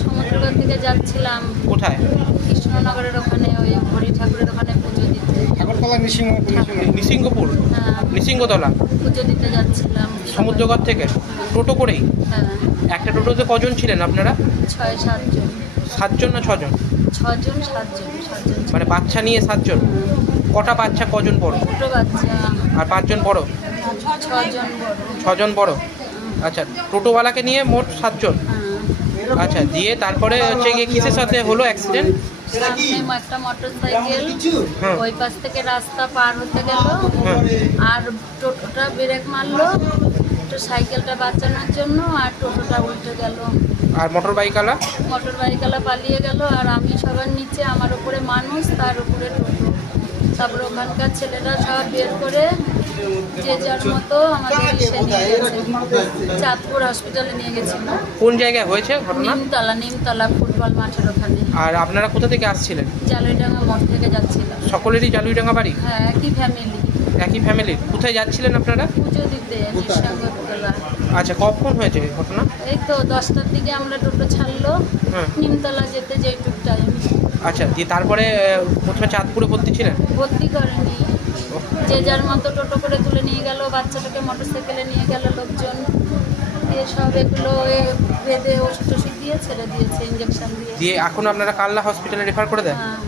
সমুদ্রগড় থেকে যাচ্ছিলাম। কোথায়? কৃষ্ণনগরের ওখানে ওই হরি ঠাকুরের ওখানে পুজো দিতে। আগরতলা নৃসিংহ নিসিংহপুর? হ্যাঁ। নিসিংহতলা? পুজো দিতে যাচ্ছিলাম। সমুদ্রগড় থেকে? টোটো করেই? হ্যাঁ। একটা টোটোতে কজন ছিলেন আপনারা? ছয় সাতজন। সাতজন না ছজন? ছজন সাতজন সাতজন মানে বাচ্চা নিয়ে সাতজন? কটা বাচ্চা কজন বড়? ছোটো বাচ্চা। আর পাঁচজন বড়? ছজন বড়। ছজন বড়? আচ্ছা টোটোওয়ালাকে নিয়ে মোট সাতজন? হ্যাঁ। আচ্ছা দিয়ে তারপরে হচ্ছে গিয়ে কিসের সাথে হলো অ্যাক্সিডেন্ট একটা মোটর সাইকেল। ওই পাশ থেকে রাস্তা পার হতে গেল। হ্যাঁ। আর টোটোটা ব্রেক মারলো। তো সাইকেলটা বাঁচানোর জন্য আর টোটোটা উল্টে গেল। আর মোটর বাইকওয়ালা মোটর বাইকওয়ালা পালিয়ে গেল। আর আমি সবার নিচে আমার উপরে মানুষ তার উপরে টোটো। তারপর ওখানকার ছেলেরা সব বের করে যে যার মতো আমাদের চাঁদপুর হসপিটালে নিয়ে গেছিল। কোন জায়গায় হয়েছে ঘটনা? নিমতলা নিমতলা ফুটবল মাঠের ওখানে। আর আপনারা কোথা থেকে আসছিলেন? জালুইডাঙ্গা মোড় থেকে যাচ্ছিলাম সকলেরই জালুইডাঙ্গা বাড়ি? হ্যাঁ একই ফ্যামিলি একই ফ্যামিলির কোথায় যাচ্ছিলেন আপনারা? পুজো দিতে আচ্ছা কখন হয়েছে এই ঘটনা? এই তো দশটার দিকে আমরা টোটো ছাড়লো। হ্যাঁ। নিমতলা যেতে যেটুক টাইম আচ্ছা দিয়ে তারপরে প্রথমে চাঁদপুরে ভর্তি ছিলেন? ভর্তি করেনি। যে যার মতো টোটো করে তুলে নিয়ে গেল বাচ্চাটাকে মোটর সাইকেলে নিয়ে গেল লোকজন। এসব এগুলো বেঁধে ওষুধ টষুধ দিয়ে ছেড়ে দিয়েছে ইঞ্জেকশন দিয়ে। দিয়ে এখন আপনারা কাল্লা হসপিটালে রেফার করে দেন? হ্যাঁ।